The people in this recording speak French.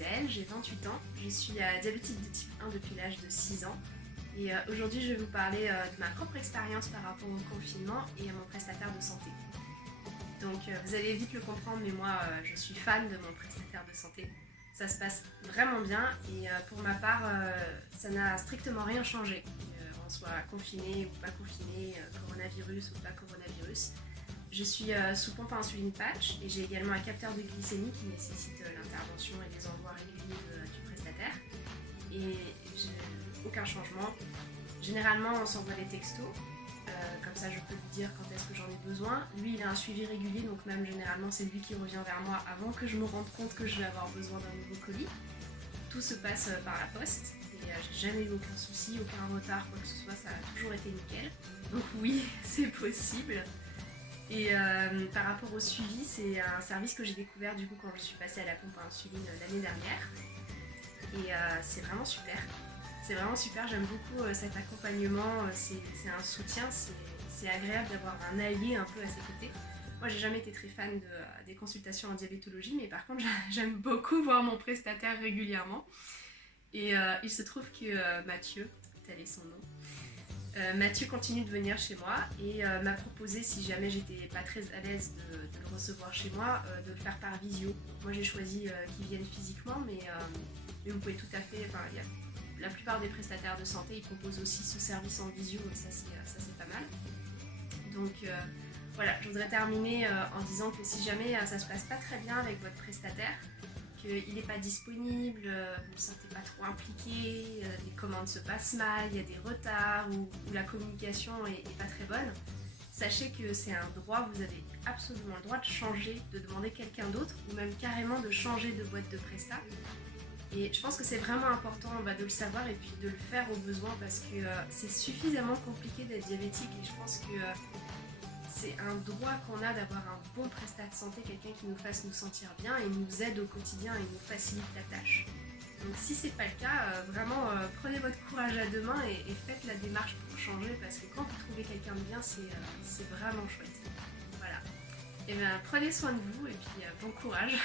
Gisèle, j'ai 28 ans, je suis diabétique de type 1 depuis l'âge de 6 ans et aujourd'hui je vais vous parler de ma propre expérience par rapport au confinement et à mon prestataire de santé. Donc vous allez vite le comprendre, mais moi je suis fan de mon prestataire de santé. Ça se passe vraiment bien et pour ma part ça n'a strictement rien changé. On soit confiné ou pas confiné, coronavirus ou pas coronavirus. Je suis sous pompe à insuline patch et j'ai également un capteur de glycémie qui nécessite l'intervention et les envois réguliers du prestataire. Et j'ai aucun changement. Généralement, on s'envoie des textos, comme ça je peux lui dire quand est-ce que j'en ai besoin. Lui, il a un suivi régulier, donc même généralement, c'est lui qui revient vers moi avant que je me rende compte que je vais avoir besoin d'un nouveau colis. Tout se passe par la poste et j'ai jamais eu aucun souci, aucun retard, quoi que ce soit, ça a toujours été nickel. Donc oui, c'est possible. Et par rapport au suivi, c'est un service que j'ai découvert du coup quand je suis passée à la pompe à insuline l'année dernière. Et c'est vraiment super. C'est vraiment super, j'aime beaucoup cet accompagnement, c'est un soutien, c'est agréable d'avoir un allié un peu à ses côtés. Moi j'ai jamais été très fan des consultations en diabétologie, mais par contre j'aime beaucoup voir mon prestataire régulièrement. Et il se trouve que Mathieu, tel est son nom, Mathieu continue de venir chez moi et m'a proposé, si jamais j'étais pas très à l'aise de le recevoir chez moi, de le faire par visio. Moi j'ai choisi qu'il vienne physiquement, mais vous pouvez tout à fait, la plupart des prestataires de santé ils proposent aussi ce service en visio, et ça c'est pas mal. Donc voilà, je voudrais terminer en disant que si jamais ça se passe pas très bien avec votre prestataire, qu'il n'est pas disponible, vous ne vous sentez pas trop impliqué, les commandes se passent mal, il y a des retards ou la communication est pas très bonne, sachez que c'est un droit, vous avez absolument le droit de changer, de demander quelqu'un d'autre ou même carrément de changer de boîte de prestat. Et je pense que c'est vraiment important de le savoir et puis de le faire au besoin parce que c'est suffisamment compliqué d'être diabétique et je pense que c'est un droit qu'on a d'avoir un bon prestat de santé, quelqu'un qui nous fasse nous sentir bien et nous aide au quotidien et nous facilite la tâche. Donc si c'est pas le cas, vraiment prenez votre courage à deux mains et faites la démarche pour changer parce que quand vous trouvez quelqu'un de bien, c'est vraiment chouette. Voilà. Et bien prenez soin de vous et puis bon courage.